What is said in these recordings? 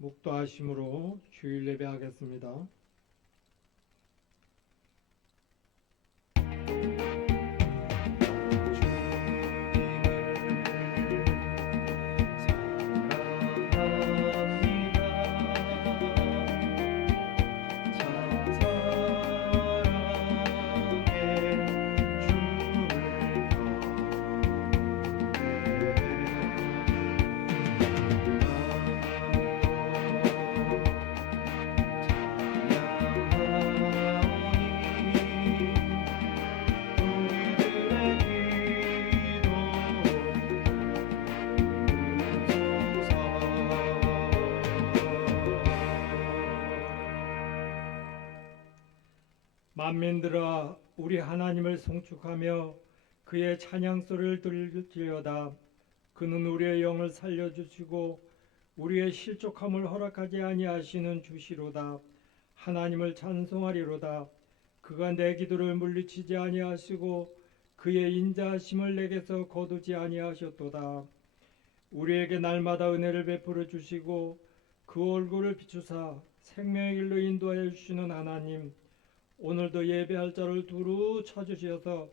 묵도하심으로 주일 예배하겠습니다. 만민들아 우리 하나님을 송축하며 그의 찬양 소리를 들을지어다. 그는 우리의 영을 살려주시고 우리의 실족함을 허락하지 아니하시는 주시로다. 하나님을 찬송하리로다. 그가 내 기도를 물리치지 아니하시고 그의 인자하심을 내게서 거두지 아니하셨도다. 우리에게 날마다 은혜를 베풀어 주시고 그 얼굴을 비추사 생명의 길로 인도하여 주시는 하나님, 오늘도 예배할 자를 두루 찾으셔서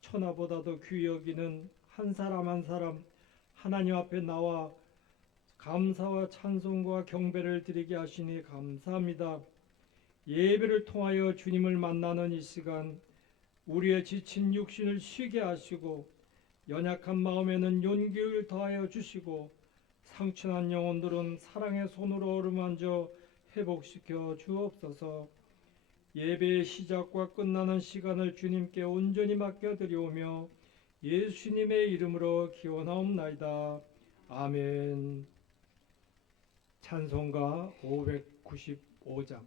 천하보다도 귀히 여기는 한 사람 한 사람 하나님 앞에 나와 감사와 찬송과 경배를 드리게 하시니 감사합니다. 예배를 통하여 주님을 만나는 이 시간, 우리의 지친 육신을 쉬게 하시고 연약한 마음에는 용기를 더하여 주시고 상처난 영혼들은 사랑의 손으로 어루만져 회복시켜 주옵소서. 예배의 시작과 끝나는 시간을 주님께 온전히 맡겨드리오며 예수님의 이름으로 기원하옵나이다. 아멘. 찬송가 595장.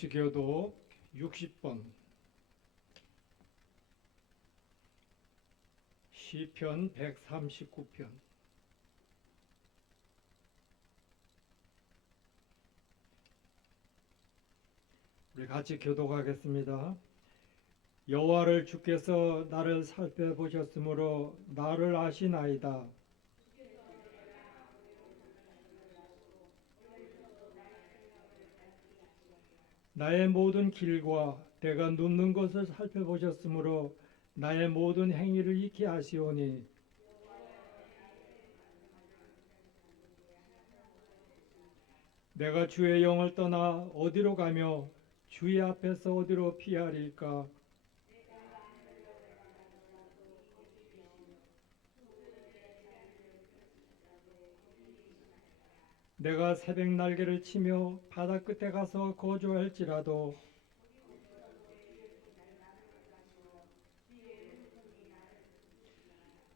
성시교도 60번 시편 139편. 우리 같이 교독하겠습니다. 여호와를 주께서 나를 살펴보셨으므로 나를 아시나이다. 나의 모든 길과 내가 눕는 것을 살펴보셨으므로 나의 모든 행위를 익히 아시오니 내가 주의 영을 떠나 어디로 가며 주의 앞에서 어디로 피하리까? 내가 새벽 날개를 치며 바다 끝에 가서 거주할지라도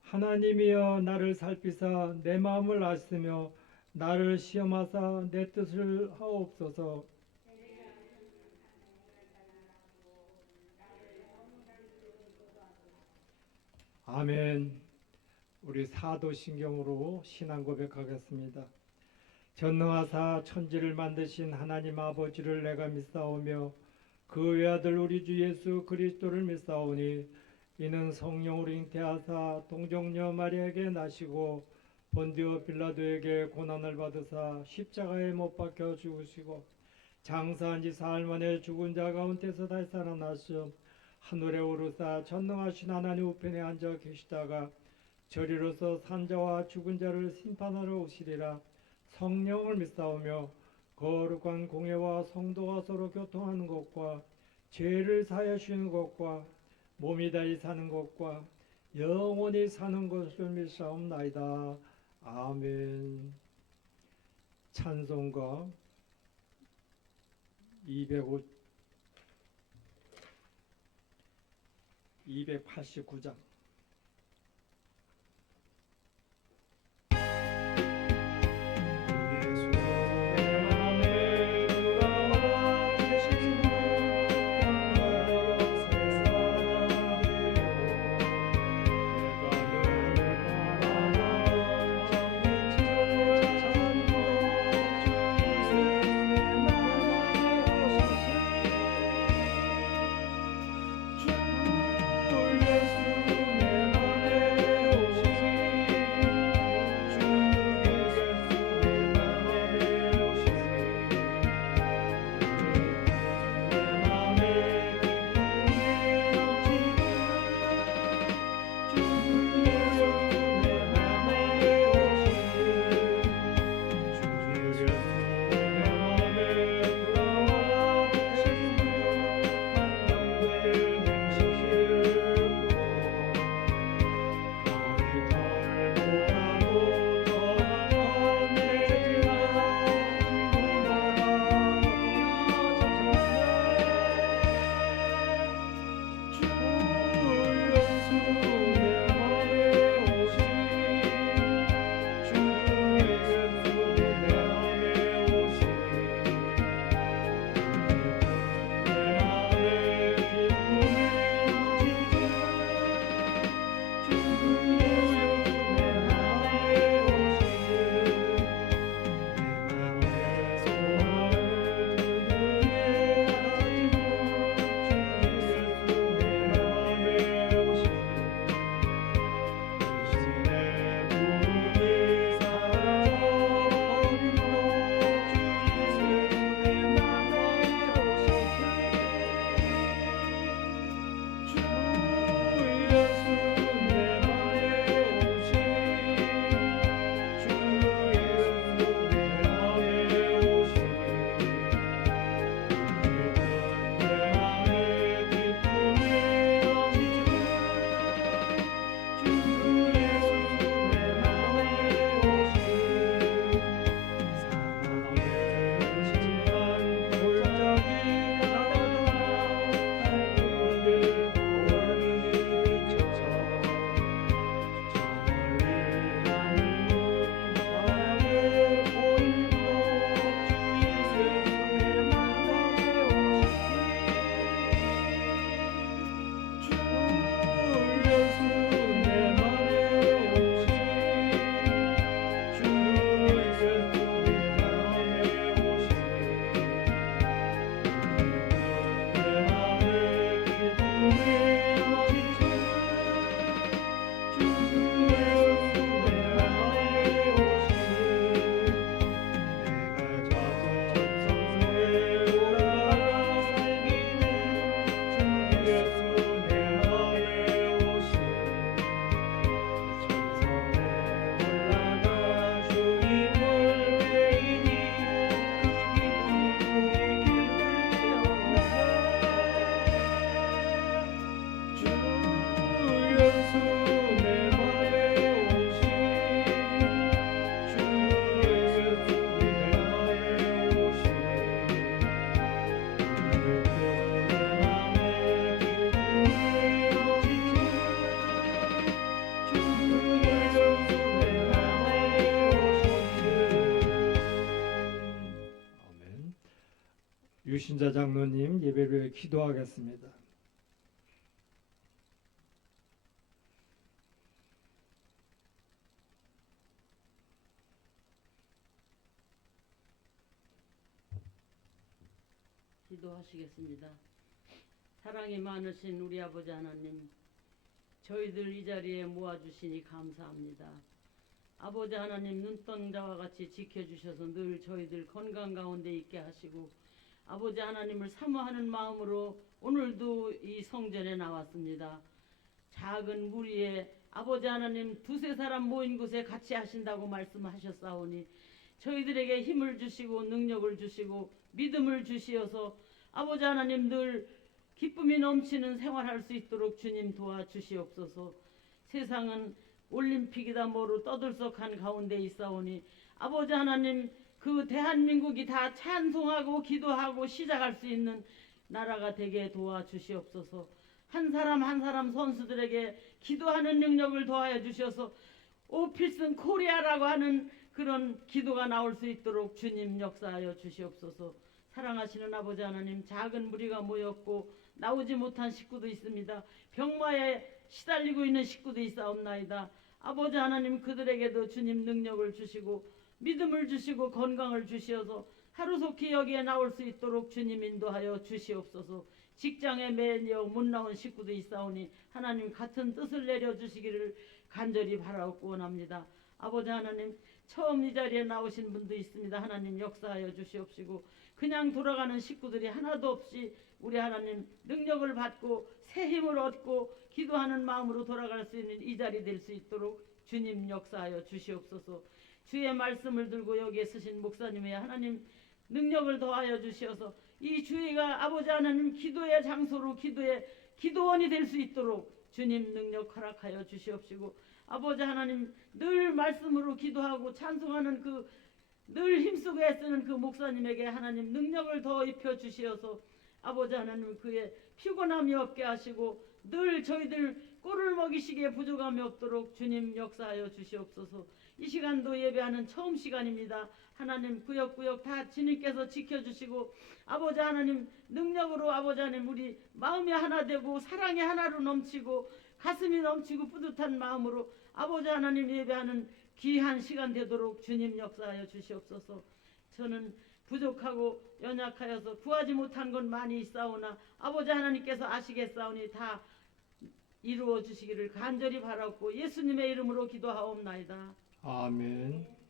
하나님이여 나를 살피사 내 마음을 아시며 나를 시험하사 내 뜻을 하옵소서. 아멘. 우리 사도신경으로 신앙 고백하겠습니다. 전능하사 천지를 만드신 하나님 아버지를 내가 믿사오며 그 외아들 우리 주 예수 그리스도를 믿사오니 이는 성령으로 잉태하사 동정녀 마리아에게 나시고 본디오 빌라도에게 고난을 받으사 십자가에 못 박혀 죽으시고 장사한 지 사흘 만에 죽은 자 가운데서 다시 살아나서 하늘에 오르사 전능하신 하나님 우편에 앉아 계시다가 저리로서 산자와 죽은 자를 심판하러 오시리라. 성령을 믿사오며 거룩한 공예와 성도가 서로 교통하는 것과 죄를 사하여 주는 것과 몸이 다시 사는 것과 영원히 사는 것을 믿사옵나이다. 아멘. 찬송가 289장. 유신자 장로님 예배를 위해 기도하겠습니다. 기도하시겠습니다. 사랑이 많으신 우리 아버지 하나님, 저희들 이 자리에 모아주시니 감사합니다. 아버지 하나님, 눈뜬 자와 같이 지켜주셔서 늘 저희들 건강 가운데 있게 하시고, 아버지 하나님을 사모하는 마음으로 오늘도 이 성전에 나왔습니다. 작은 무리에 아버지 하나님 두세 사람 모인 곳에 같이 하신다고 말씀하셨사오니, 저희들에게 힘을 주시고 능력을 주시고 믿음을 주시어서 아버지 하나님 늘 기쁨이 넘치는 생활할 수 있도록 주님 도와주시옵소서. 세상은 올림픽이다 뭐로 떠들썩한 가운데 있사오니 아버지 하나님, 그 대한민국이 다 찬송하고 기도하고 시작할 수 있는 나라가 되게 도와주시옵소서. 한 사람 한 사람 선수들에게 기도하는 능력을 더하여 주셔서 오필슨 코리아라고 하는 그런 기도가 나올 수 있도록 주님 역사하여 주시옵소서. 사랑하시는 아버지 하나님, 작은 무리가 모였고 나오지 못한 식구도 있습니다. 병마에 시달리고 있는 식구도 있사옵나이다. 아버지 하나님, 그들에게도 주님 능력을 주시고 믿음을 주시고 건강을 주시어서 하루속히 여기에 나올 수 있도록 주님 인도하여 주시옵소서. 직장에 매여 못 나온 식구도 있사오니 하나님 같은 뜻을 내려주시기를 간절히 바라고 원합니다. 아버지 하나님, 처음 이 자리에 나오신 분도 있습니다. 하나님 역사하여 주시옵시고, 그냥 돌아가는 식구들이 하나도 없이 우리 하나님 능력을 받고 새 힘을 얻고 기도하는 마음으로 돌아갈 수 있는 이 자리 될 수 있도록 주님 역사하여 주시옵소서. 주의 말씀을 들고 여기에 서신 목사님의 하나님 능력을 더하여 주시어서 이 주의가 아버지 하나님 기도의 장소로 기도의 기도원이 될 수 있도록 주님 능력 허락하여 주시옵시고, 아버지 하나님 늘 말씀으로 기도하고 찬송하는 그 늘 힘쓰고 애쓰는 그 목사님에게 하나님 능력을 더 입혀 주시어서 아버지 하나님 그의 피곤함이 없게 하시고 늘 저희들 꼴을 먹이시기에 부족함이 없도록 주님 역사하여 주시옵소서. 이 시간도 예배하는 처음 시간입니다. 하나님 구역구역 다 주님께서 지켜주시고 아버지 하나님 능력으로 아버지 하나님 우리 마음이 하나 되고 사랑이 하나로 넘치고 가슴이 넘치고 뿌듯한 마음으로 아버지 하나님 예배하는 귀한 시간 되도록 주님 역사하여 주시옵소서. 저는 부족하고 연약하여서 구하지 못한 건 많이 있사오나 아버지 하나님께서 아시겠사오니 다 이루어 주시기를 간절히 바라고 예수님의 이름으로 기도하옵나이다. 아멘.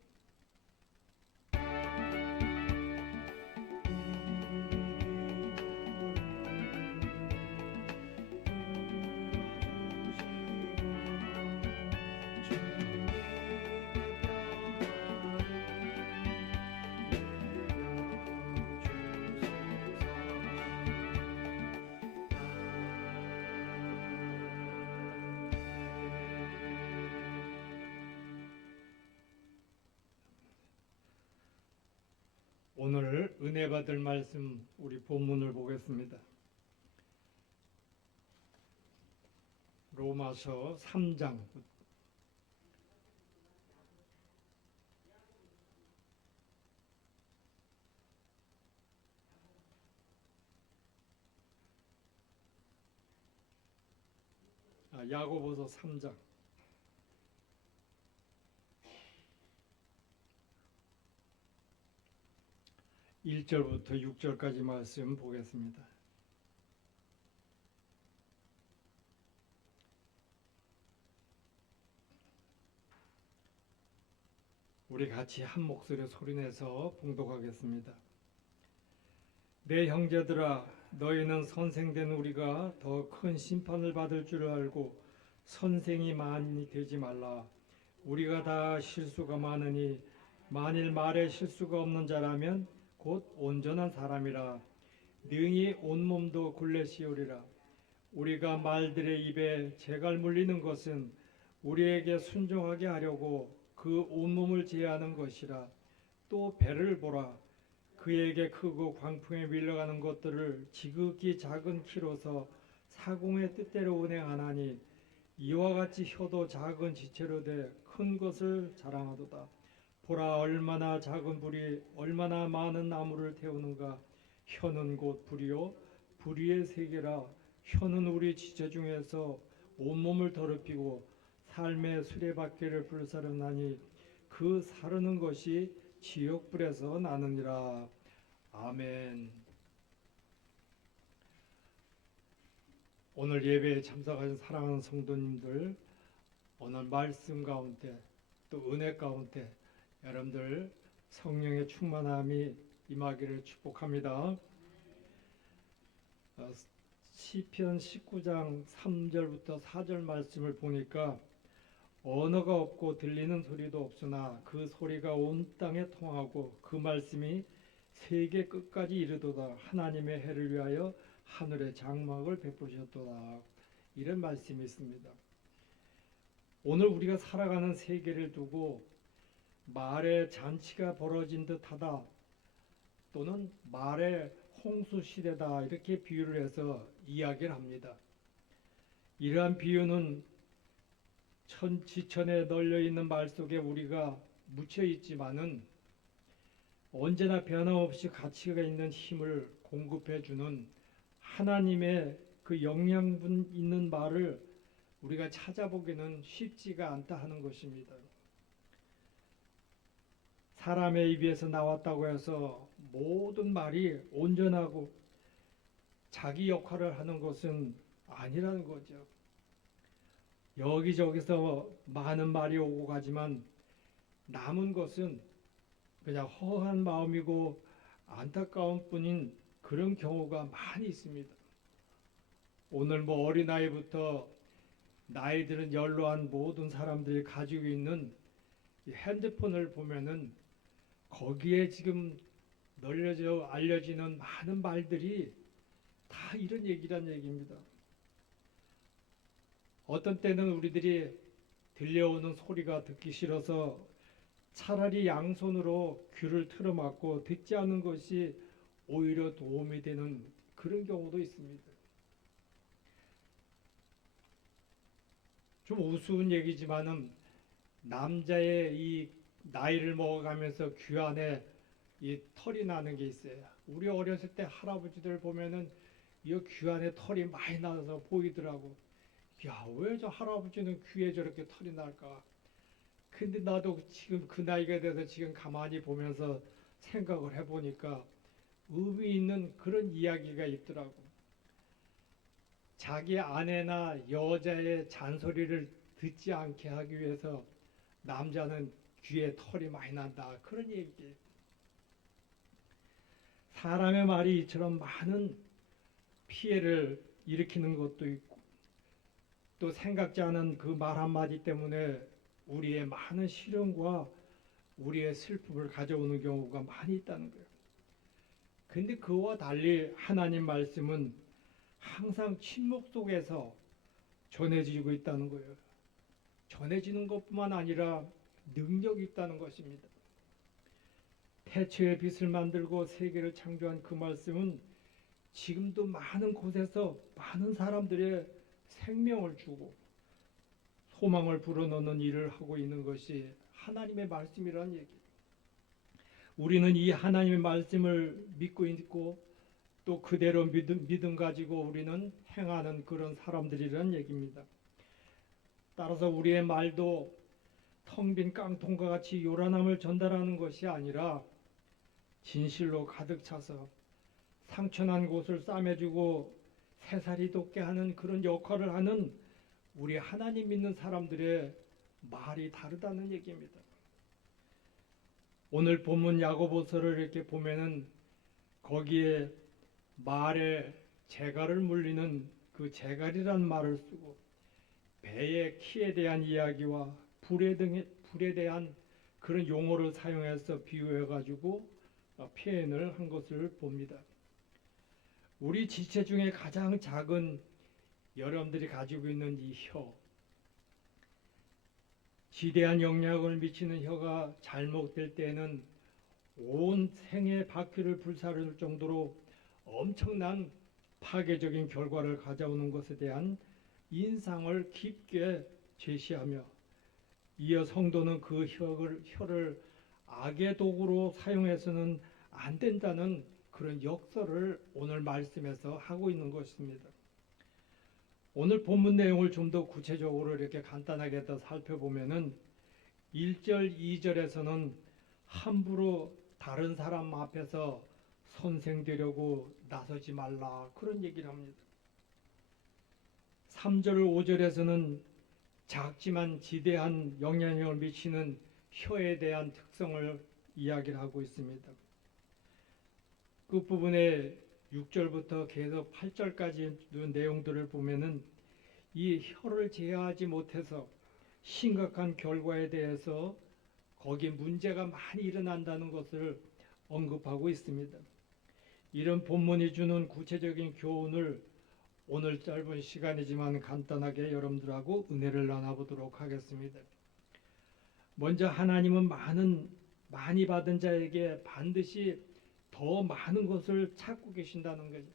오늘 은혜 받을 말씀 우리 본문을 보겠습니다. 로마서 3장 야고보서 3장 1절부터 6절까지 말씀 보겠습니다. 우리 같이 한 목소리로 소리내서 봉독하겠습니다. 내 형제들아, 너희는 선생된 우리가 더 큰 심판을 받을 줄 알고 선생이 많이 되지 말라. 우리가 다 실수가 많으니 만일 말에 실수가 없는 자라면 곧 온전한 사람이라 능히 온몸도 굴레시오리라. 우리가 말들의 입에 재갈 물리는 것은 우리에게 순종하게 하려고 그 온몸을 제하는 것이라. 또 배를 보라. 그에게 크고 광풍에 밀려가는 것들을 지극히 작은 키로서 사공의 뜻대로 운행하나니 이와 같이 혀도 작은 지체로 돼 큰 것을 자랑하도다. 보라, 얼마나 작은 불이 얼마나 많은 나무를 태우는가. 혀는 곧 불이요 불의의 세계라. 혀는 우리 지체 중에서 온몸을 더럽히고 삶의 수레바퀴를 불사르나니 그 사르는 것이 지옥불에서 나느니라. 아멘. 오늘 예배에 참석하신 사랑하는 성도님들, 오늘 말씀 가운데 또 은혜 가운데 여러분들 성령의 충만함이 임하기를 축복합니다. 시편 19장 3절부터 4절 말씀을 보니까 언어가 없고 들리는 소리도 없으나 그 소리가 온 땅에 통하고 그 말씀이 세계 끝까지 이르도다. 하나님의 해를 위하여 하늘의 장막을 베푸셨도다. 이런 말씀이 있습니다. 오늘 우리가 살아가는 세계를 두고 말의 잔치가 벌어진 듯하다, 또는 말의 홍수 시대다, 이렇게 비유를 해서 이야기를 합니다. 이러한 비유는 지천에 널려 있는 말 속에 우리가 묻혀 있지만은 언제나 변함없이 가치가 있는 힘을 공급해 주는 하나님의 그 영양분 있는 말을 우리가 찾아보기는 쉽지가 않다 하는 것입니다. 사람의 입에서 나왔다고 해서 모든 말이 온전하고 자기 역할을 하는 것은 아니라는 거죠. 여기저기서 많은 말이 오고 가지만 남은 것은 그냥 허한 마음이고 안타까운 뿐인 그런 경우가 많이 있습니다. 오늘 뭐 어린아이부터 나이 들은 연로한 모든 사람들이 가지고 있는 이 핸드폰을 보면은 거기에 지금 널려져 알려지는 많은 말들이 다 이런 얘기란 얘기입니다. 어떤 때는 우리들이 들려오는 소리가 듣기 싫어서 차라리 양손으로 귀를 틀어막고 듣지 않는 것이 오히려 도움이 되는 그런 경우도 있습니다. 좀 우스운 얘기지만은 남자의 이 나이를 먹어가면서 귀 안에 이 털이 나는 게 있어요. 우리 어렸을 때 할아버지들 보면은 이 귀 안에 털이 많이 나서 보이더라고. 야, 왜 저 할아버지는 귀에 저렇게 털이 날까? 근데 나도 지금 그 나이가 돼서 지금 가만히 보면서 생각을 해보니까 의미 있는 그런 이야기가 있더라고. 자기 아내나 여자의 잔소리를 듣지 않게 하기 위해서 남자는 귀에 털이 많이 난다, 그런 얘기예요. 사람의 말이 이처럼 많은 피해를 일으키는 것도 있고, 또 생각지 않은 그 말 한마디 때문에 우리의 많은 시련과 우리의 슬픔을 가져오는 경우가 많이 있다는 거예요. 근데 그와 달리 하나님 말씀은 항상 침묵 속에서 전해지고 있다는 거예요. 전해지는 것뿐만 아니라 능력이 있다는 것입니다. 태초에 빛을 만들고 세계를 창조한 그 말씀은 지금도 많은 곳에서 많은 사람들의 생명을 주고 소망을 불어넣는 일을 하고 있는 것이 하나님의 말씀이라는 얘기예요. 우리는 이 하나님의 말씀을 믿고 있고 또 그대로 믿음 가지고 우리는 행하는 그런 사람들이라는 얘기입니다. 따라서 우리의 말도 텅 빈 깡통과 같이 요란함을 전달하는 것이 아니라 진실로 가득 차서 상처난 곳을 싸매주고 새살이 돋게 하는 그런 역할을 하는 우리 하나님 믿는 사람들의 말이 다르다는 얘기입니다. 오늘 본문 야고보서를 이렇게 보면은 거기에 말에 재갈을 물리는 그 재갈이란 말을 쓰고 배의 키에 대한 이야기와 불에 대한 그런 용어를 사용해서 비유해 가지고 표현을 한 것을 봅니다. 우리 지체 중에 가장 작은 여러분들이 가지고 있는 이 혀, 지대한 영향을 미치는 혀가 잘못될 때에는 온 생의 바퀴를 불사를 정도로 엄청난 파괴적인 결과를 가져오는 것에 대한 인상을 깊게 제시하며, 이어 성도는 그 혀를 악의 도구로 사용해서는 안 된다는 그런 역설을 오늘 말씀에서 하고 있는 것입니다. 오늘 본문 내용을 좀 더 구체적으로 이렇게 간단하게 더 살펴보면은 1절, 2절에서는 함부로 다른 사람 앞에서 선생되려고 나서지 말라, 그런 얘기를 합니다. 3절 5절에서는 작지만 지대한 영향력을 미치는 혀에 대한 특성을 이야기를 하고 있습니다. 끝부분에 6절부터 계속 8절까지 내용들을 보면은 이 혀를 제어하지 못해서 심각한 결과에 대해서 거기에 문제가 많이 일어난다는 것을 언급하고 있습니다. 이런 본문이 주는 구체적인 교훈을 오늘 짧은 시간이지만 간단하게 여러분들하고 은혜를 나눠보도록 하겠습니다. 먼저 하나님은 많이 받은 자에게 반드시 더 많은 것을 찾고 계신다는 거죠.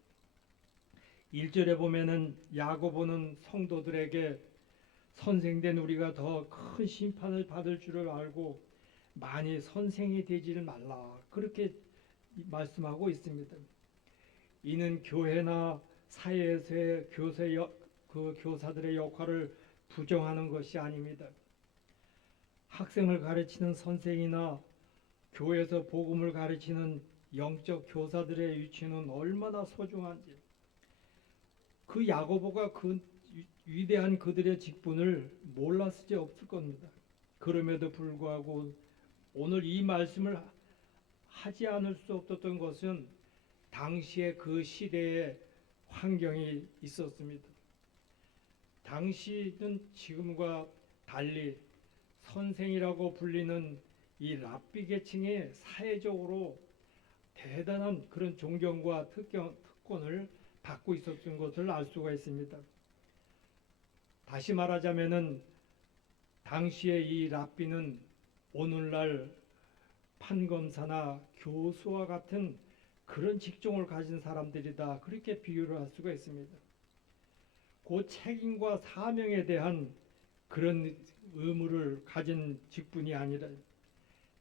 1절에 보면은 야고보는 성도들에게 선생된 우리가 더 큰 심판을 받을 줄을 알고 많이 선생이 되지를 말라, 그렇게 말씀하고 있습니다. 이는 교회나 사회에서의 교사들의 역할을 부정하는 것이 아닙니다. 학생을 가르치는 선생이나 교회에서 복음을 가르치는 영적 교사들의 위치는 얼마나 소중한지, 그 야고보가 그 위대한 그들의 직분을 몰랐을 리 없을 겁니다. 그럼에도 불구하고 오늘 이 말씀을 하지 않을 수 없었던 것은 당시의 그 시대의 환경이 있었습니다. 당시는 지금과 달리 선생이라고 불리는 이 랍비 계층이 사회적으로 대단한 그런 존경과 특권을 받고 있었던 것을 알 수가 있습니다. 다시 말하자면은 당시의 이 랍비는 오늘날 판검사나 교수와 같은 그런 직종을 가진 사람들이다, 그렇게 비유를 할 수가 있습니다. 그 책임과 사명에 대한 그런 의무를 가진 직분이 아니라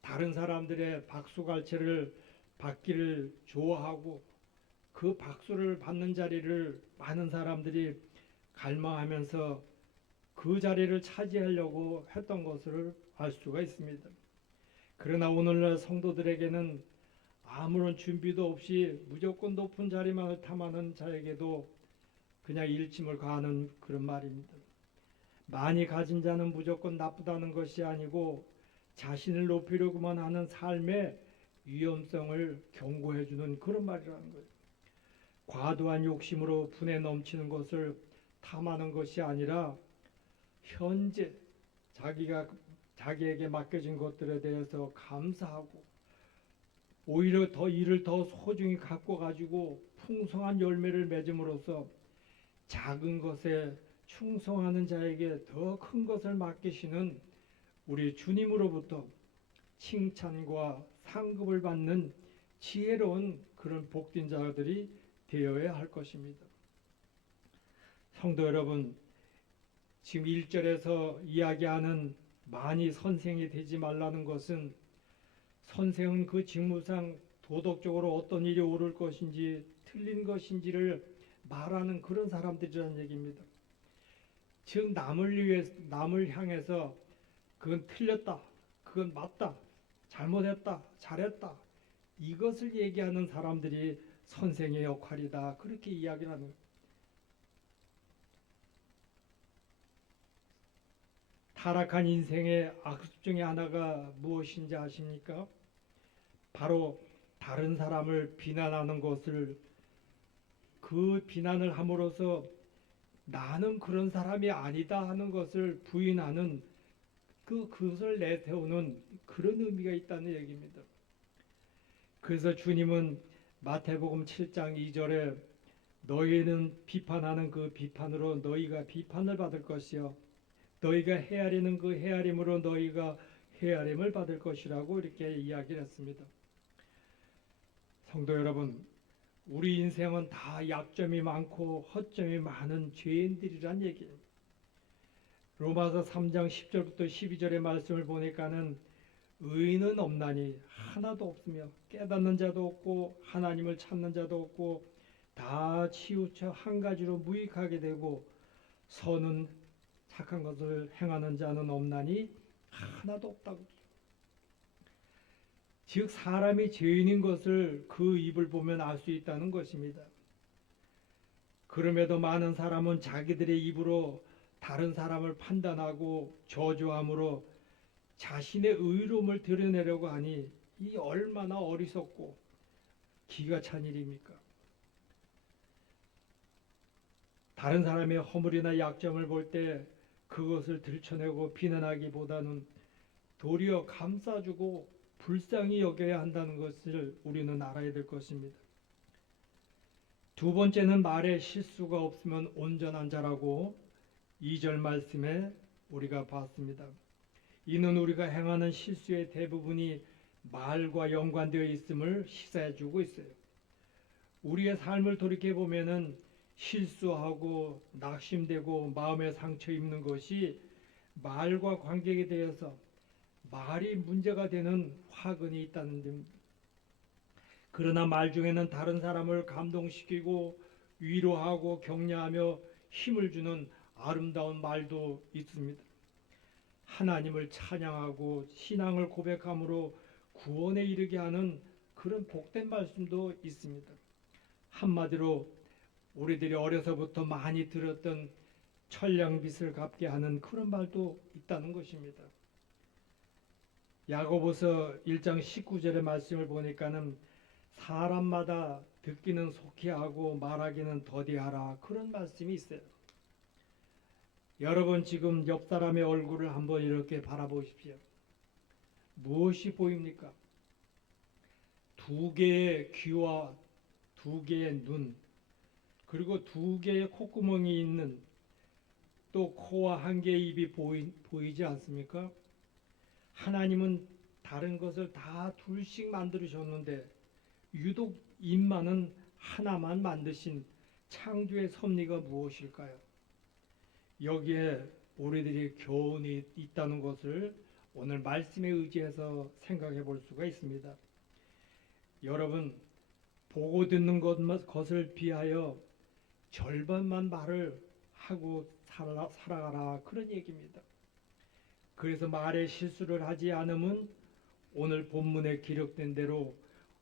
다른 사람들의 박수갈채를 받기를 좋아하고 그 박수를 받는 자리를 많은 사람들이 갈망하면서 그 자리를 차지하려고 했던 것을 알 수가 있습니다. 그러나 오늘날 성도들에게는 아무런 준비도 없이 무조건 높은 자리만을 탐하는 자에게도 그냥 일침을 가하는 그런 말입니다. 많이 가진 자는 무조건 나쁘다는 것이 아니고 자신을 높이려고만 하는 삶의 위험성을 경고해주는 그런 말이라는 거예요. 과도한 욕심으로 분에 넘치는 것을 탐하는 것이 아니라 현재 자기에게 맡겨진 것들에 대해서 감사하고 오히려 더 이를 더 소중히 갖고 가지고 풍성한 열매를 맺음으로써 작은 것에 충성하는 자에게 더 큰 것을 맡기시는 우리 주님으로부터 칭찬과 상급을 받는 지혜로운 그런 복된 자들이 되어야 할 것입니다. 성도 여러분, 지금 1절에서 이야기하는 많이 선생이 되지 말라는 것은 선생은 그 직무상 도덕적으로 어떤 일이 옳을 것인지 틀린 것인지를 말하는 그런 사람들이라는 얘기입니다. 즉 남을 향해서 그건 틀렸다, 그건 맞다, 잘못했다, 잘했다, 이것을 얘기하는 사람들이 선생의 역할이다, 그렇게 이야기를 하는 거예요. 타락한 인생의 악습 중에 하나가 무엇인지 아십니까? 바로 다른 사람을 비난하는 것을, 그 비난을 함으로써 나는 그런 사람이 아니다 하는 것을 부인하는 그것을 내세우는 그런 의미가 있다는 얘기입니다. 그래서 주님은 마태복음 7장 2절에 너희는 비판하는 그 비판으로 너희가 비판을 받을 것이요 너희가 헤아리는 그 헤아림으로 너희가 헤아림을 받을 것이라고 이렇게 이야기를 했습니다. 성도 여러분, 우리 인생은 다 약점이 많고 허점이 많은 죄인들이란 얘기예요. 로마서 3장 10절부터 12절의 말씀을 보니까는 의인은 없나니 하나도 없으며 깨닫는 자도 없고 하나님을 찾는 자도 없고 다 치우쳐 한 가지로 무익하게 되고 선은 착한 것을 행하는 자는 없나니 하나도 없다고. 즉 사람이 죄인인 것을 그 입을 보면 알 수 있다는 것입니다. 그럼에도 많은 사람은 자기들의 입으로 다른 사람을 판단하고 저주함으로 자신의 의로움을 드러내려고 하니 이 얼마나 어리석고 기가 찬 일입니까? 다른 사람의 허물이나 약점을 볼 때 그것을 들춰내고 비난하기보다는 도리어 감싸주고 불쌍히 여겨야 한다는 것을 우리는 알아야 될 것입니다. 두 번째는 말에 실수가 없으면 온전한 자라고 2절 말씀에 우리가 봤습니다. 이는 우리가 행하는 실수의 대부분이 말과 연관되어 있음을 시사해 주고 있어요. 우리의 삶을 돌이켜 보면은 실수하고 낙심되고 마음에 상처 입는 것이 말과 관계에 대해서 말이 문제가 되는 화근이 있다는 점입니다. 그러나 말 중에는 다른 사람을 감동시키고 위로하고 격려하며 힘을 주는 아름다운 말도 있습니다. 하나님을 찬양하고 신앙을 고백함으로 구원에 이르게 하는 그런 복된 말씀도 있습니다. 한마디로 우리들이 어려서부터 많이 들었던 천량빚을 갚게 하는 그런 말도 있다는 것입니다. 야고보서 1장 19절의 말씀을 보니까는 사람마다 듣기는 속히 하고 말하기는 더디하라, 그런 말씀이 있어요. 여러분 지금 옆 사람의 얼굴을 한번 이렇게 바라보십시오. 무엇이 보입니까? 두 개의 귀와 두 개의 눈, 그리고 두 개의 콧구멍이 있는, 또 코와 한 개의 입이 보이지 않습니까? 하나님은 다른 것을 다 둘씩 만들으셨는데 유독 입만은 하나만 만드신 창조의 섭리가 무엇일까요? 여기에 우리들이 교훈이 있다는 것을 오늘 말씀에 의지해서 생각해 볼 수가 있습니다. 여러분, 보고 듣는 것을 비하여 절반만 말을 하고 살아가라, 그런 얘기입니다. 그래서 말에 실수를 하지 않으면 오늘 본문에 기록된 대로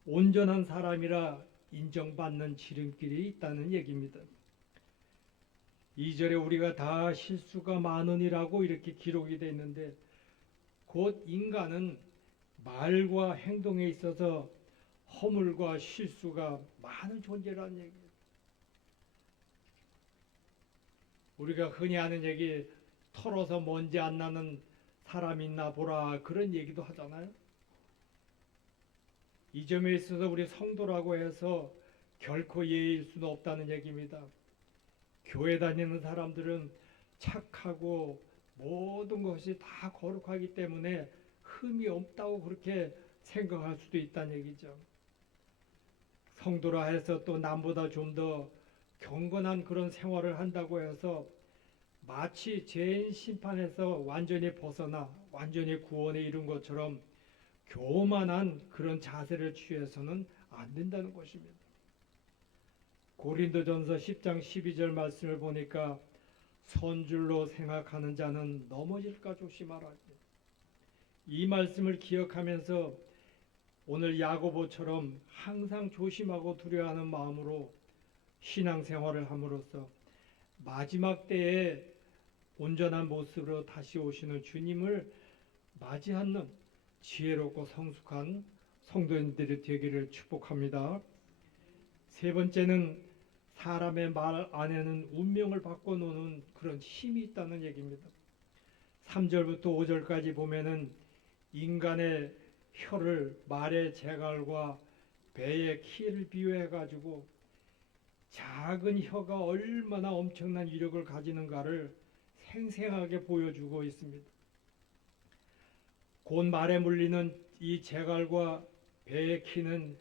온전한 사람이라 인정받는 지름길이 있다는 얘기입니다. 2절에 우리가 다 실수가 많으니라고 이렇게 기록이 되어 있는데, 곧 인간은 말과 행동에 있어서 허물과 실수가 많은 존재라는 얘기예요. 우리가 흔히 하는 얘기, 털어서 먼지 안 나는 사람 있나 보라, 그런 얘기도 하잖아요. 이 점에 있어서 우리 성도라고 해서 결코 예의일 수는 없다는 얘기입니다. 교회 다니는 사람들은 착하고 모든 것이 다 거룩하기 때문에 흠이 없다고 그렇게 생각할 수도 있다는 얘기죠. 성도라 해서 또 남보다 좀 더 경건한 그런 생활을 한다고 해서 마치 죄인 심판에서 완전히 벗어나 완전히 구원에 이른 것처럼 교만한 그런 자세를 취해서는 안 된다는 것입니다. 고린도전서 10장 12절 말씀을 보니까 선줄로 생각하는 자는 넘어질까 조심하라. 이 말씀을 기억하면서 오늘 야고보처럼 항상 조심하고 두려워하는 마음으로 신앙생활을 함으로써 마지막 때에 온전한 모습으로 다시 오시는 주님을 맞이하는 지혜롭고 성숙한 성도인들이 되기를 축복합니다. 세 번째는 사람의 말 안에는 운명을 바꿔놓는 그런 힘이 있다는 얘기입니다. 3절부터 5절까지 보면은 인간의 혀를 말의 재갈과 배의 키를 비유해 가지고 작은 혀가 얼마나 엄청난 위력을 가지는가를 생생하게 보여주고 있습니다. 곧 말에 물리는 이 재갈과 배의 키는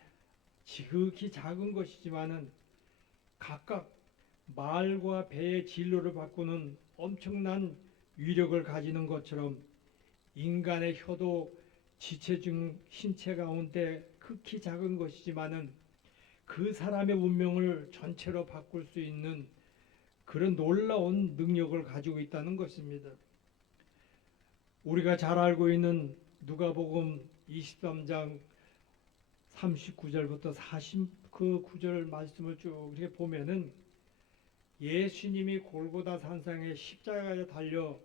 지극히 작은 것이지만은 각각 말과 배의 진로를 바꾸는 엄청난 위력을 가지는 것처럼 인간의 혀도 지체 중 신체 가운데 극히 작은 것이지만은 그 사람의 운명을 전체로 바꿀 수 있는 그런 놀라운 능력을 가지고 있다는 것입니다. 우리가 잘 알고 있는 누가복음 23장 39절부터 49절 말씀을 쭉 이렇게 보면은 예수님이 골고다 산상에 십자가에 달려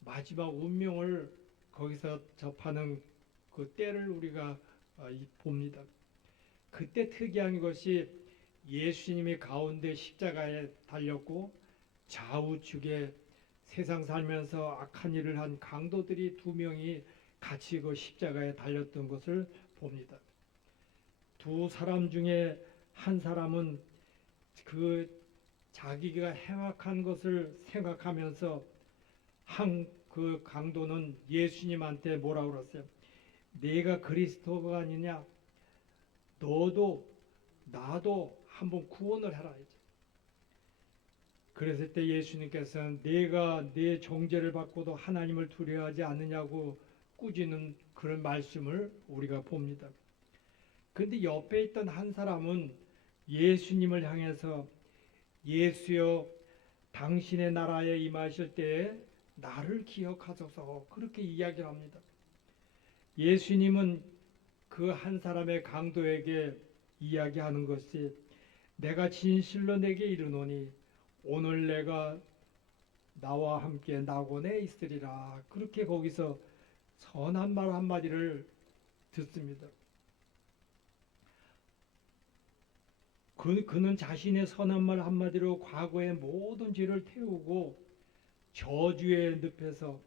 마지막 운명을 거기서 접하는 그 때를 우리가 봅니다. 그때 특이한 것이 예수님이 가운데 십자가에 달렸고 좌우측에 세상 살면서 악한 일을 한 강도들이 두 명이 같이 그 십자가에 달렸던 것을 봅니다. 두 사람 중에 한 사람은 그 자기가 행악한 것을 생각하면서 한 그 강도는 예수님한테 뭐라고 그랬어요? 네가 그리스도가 아니냐? 너도 나도 한번 구원을 해라. 그랬을 때 예수님께서는 네가 네 정죄를 받고도 하나님을 두려워하지 않느냐고 꾸짖는 그런 말씀을 우리가 봅니다. 그런데 옆에 있던 한 사람은 예수님을 향해서 예수여 당신의 나라에 임하실 때에 나를 기억하소서 그렇게 이야기를 합니다. 예수님은 그 한 사람의 강도에게 이야기하는 것이 내가 진실로 내게 이르노니 오늘 내가 나와 함께 낙원에 있으리라. 그렇게 거기서 선한 말 한마디를 듣습니다. 그는 자신의 선한 말 한마디로 과거의 모든 죄를 태우고 저주의 늪에서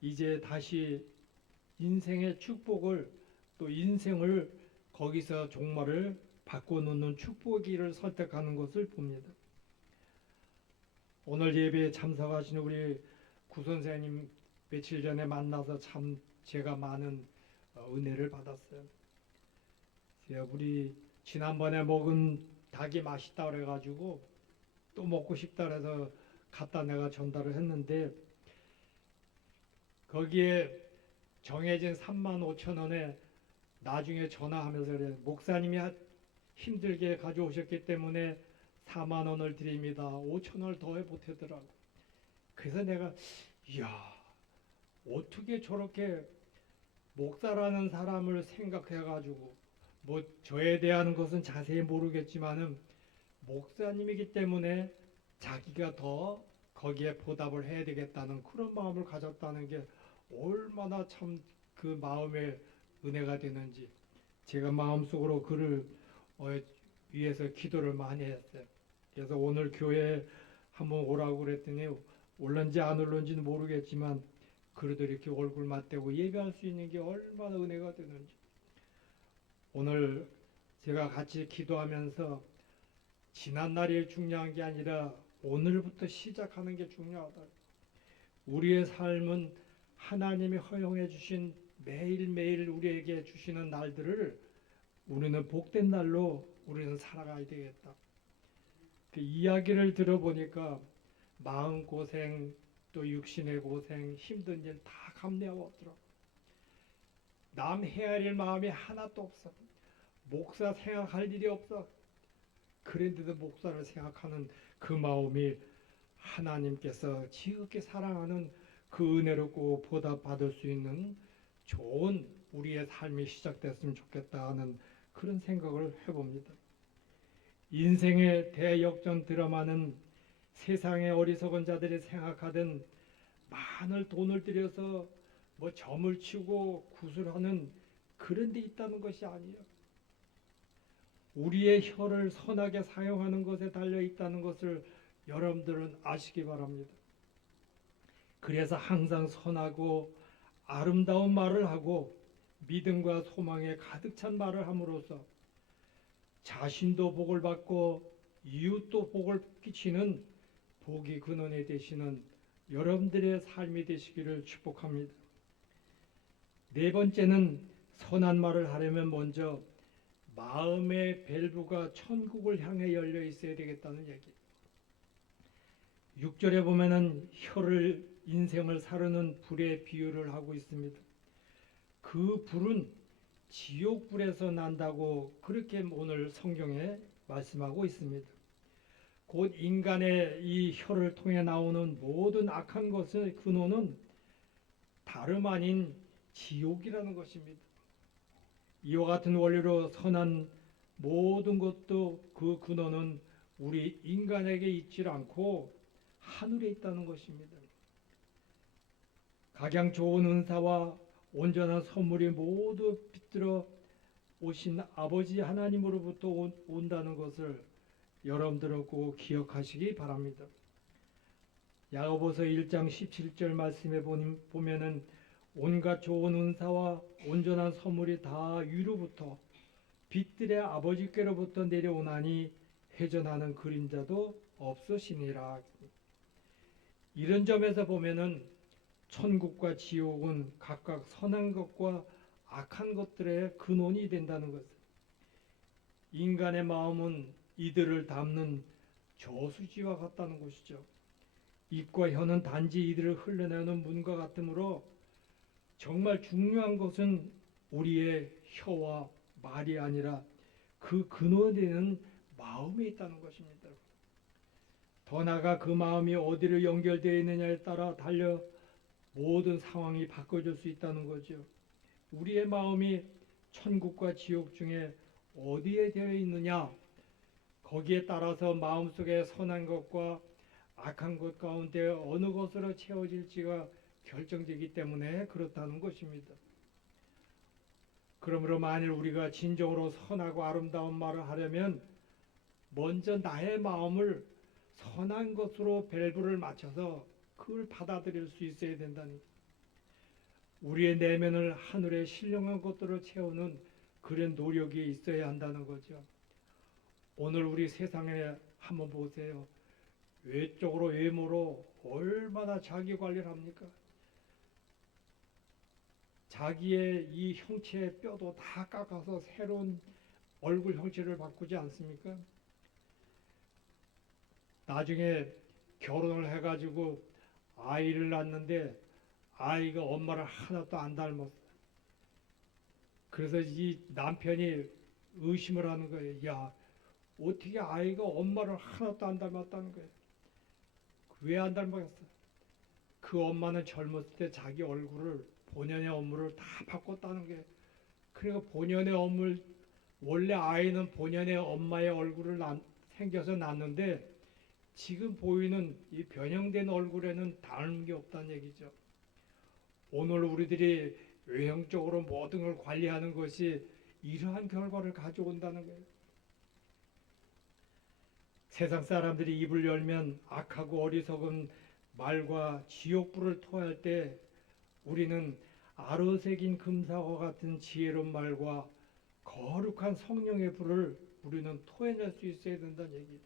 이제 다시 인생의 축복을 또 인생을 거기서 종말을 바꿔놓는 축복이를 선택하는 것을 봅니다. 오늘 예배에 참석하신 우리 구선생님 며칠 전에 만나서 참 제가 많은 은혜를 받았어요. 우리 지난번에 먹은 닭이 맛있다 그래가지고 또 먹고 싶다 그래서 갖다 내가 전달을 했는데 거기에 정해진 35,000원에 나중에 전화하면서 그래 목사님이 힘들게 가져오셨기 때문에 4만 원을 드립니다. 5,000원을 더해 보태더라고. 그래서 내가 이야 어떻게 저렇게 목사라는 사람을 생각해가지고 뭐 저에 대한 것은 자세히 모르겠지만은 목사님이기 때문에 자기가 더 거기에 보답을 해야 되겠다는 그런 마음을 가졌다는 게 얼마나 참 그 마음에 은혜가 되는지 제가 마음속으로 그를 위해서 기도를 많이 했어요. 그래서 오늘 교회에 한번 오라고 그랬더니 올런지 안 올런지는 모르겠지만 그래도 이렇게 얼굴 맞대고 예배할 수 있는 게 얼마나 은혜가 되는지 오늘 제가 같이 기도하면서 지난날이 중요한 게 아니라 오늘부터 시작하는 게 중요하다. 우리의 삶은 하나님이 허용해 주신 매일매일 우리에게 주시는 날들을 우리는 복된 날로 우리는 살아가야 되겠다. 그 이야기를 들어보니까 마음고생 또 육신의 고생 힘든 일 다 감내하더라고. 남 헤아릴 마음이 하나도 없어. 목사 생각할 일이 없어. 그런데도 목사를 생각하는 그 마음이 하나님께서 지극히 사랑하는 그 은혜롭고 보답받을 수 있는 좋은 우리의 삶이 시작됐으면 좋겠다 하는 그런 생각을 해봅니다. 인생의 대역전 드라마는 세상의 어리석은 자들이 생각하던 많은 돈을 들여서 뭐 점을 치고 구슬하는 그런 데 있다는 것이 아니에요. 우리의 혀를 선하게 사용하는 것에 달려 있다는 것을 여러분들은 아시기 바랍니다. 그래서 항상 선하고 아름다운 말을 하고 믿음과 소망에 가득 찬 말을 함으로써 자신도 복을 받고 이웃도 복을 끼치는 복이 근원이 되시는 여러분들의 삶이 되시기를 축복합니다. 네 번째는 선한 말을 하려면 먼저 마음의 밸브가 천국을 향해 열려 있어야 되겠다는 얘기. 6절에 보면은 혀를 인생을 사르는 불의 비유를 하고 있습니다. 그 불은 지옥불에서 난다고 그렇게 오늘 성경에 말씀하고 있습니다. 곧 인간의 이 혀를 통해 나오는 모든 악한 것의 근원은 다름 아닌 지옥이라는 것입니다. 이와 같은 원리로 선한 모든 것도 그 근원은 우리 인간에게 있질 않고 하늘에 있다는 것입니다. 각양 좋은 은사와 온전한 선물이 모두 빗들어 오신 아버지 하나님으로부터 온다는 것을 여러분들은 꼭 기억하시기 바랍니다. 야고보서 1장 17절 말씀에 보면은 온갖 좋은 은사와 온전한 선물이 다 위로부터 빛들의 아버지께로부터 내려오나니 회전하는 그림자도 없으시니라. 이런 점에서 보면은 천국과 지옥은 각각 선한 것과 악한 것들의 근원이 된다는 것. 인간의 마음은 이들을 담는 저수지와 같다는 것이죠. 입과 혀는 단지 이들을 흘러내는 문과 같으므로 정말 중요한 것은 우리의 혀와 말이 아니라 그 근원에는 마음에 있다는 것입니다. 더 나아가 그 마음이 어디를 연결되어 있느냐에 따라 달려 모든 상황이 바꿔질 수 있다는 거죠. 우리의 마음이 천국과 지옥 중에 어디에 되어 있느냐, 거기에 따라서 마음속에 선한 것과 악한 것 가운데 어느 것으로 채워질지가 결정되기 때문에 그렇다는 것입니다. 그러므로 만일 우리가 진정으로 선하고 아름다운 말을 하려면 먼저 나의 마음을 선한 것으로 밸브를 맞춰서 그걸 받아들일 수 있어야 된다니. 우리의 내면을 하늘의 신령한 것들을 채우는 그런 노력이 있어야 한다는 거죠. 오늘 우리 세상에 한번 보세요. 외적으로 외모로 얼마나 자기 관리를 합니까? 자기의 이 형체의 뼈도 다 깎아서 새로운 얼굴 형체를 바꾸지 않습니까? 나중에 결혼을 해가지고 아이를 낳는데 아이가 엄마를 하나도 안 닮았어. 그래서 이 남편이 의심을 하는 거예요. 야, 어떻게 아이가 엄마를 하나도 안 닮았다는 거예요. 왜 안 닮았어? 그 엄마는 젊었을 때 자기 얼굴을 본연의 엄물을 다 바꿨다는 게. 그러니까 본연의 엄물, 원래 아이는 본연의 엄마의 얼굴을 생겨서 낳는데 지금 보이는 이 변형된 얼굴에는 다른 게 없다는 얘기죠. 오늘 우리들이 외형적으로 모든 걸 관리하는 것이 이러한 결과를 가져온다는 거예요. 세상 사람들이 입을 열면 악하고 어리석은 말과 지옥불을 토할 때 우리는 아로새긴 금사와 같은 지혜로운 말과 거룩한 성령의 불을 우리는 토해낼 수 있어야 된다는 얘기예요.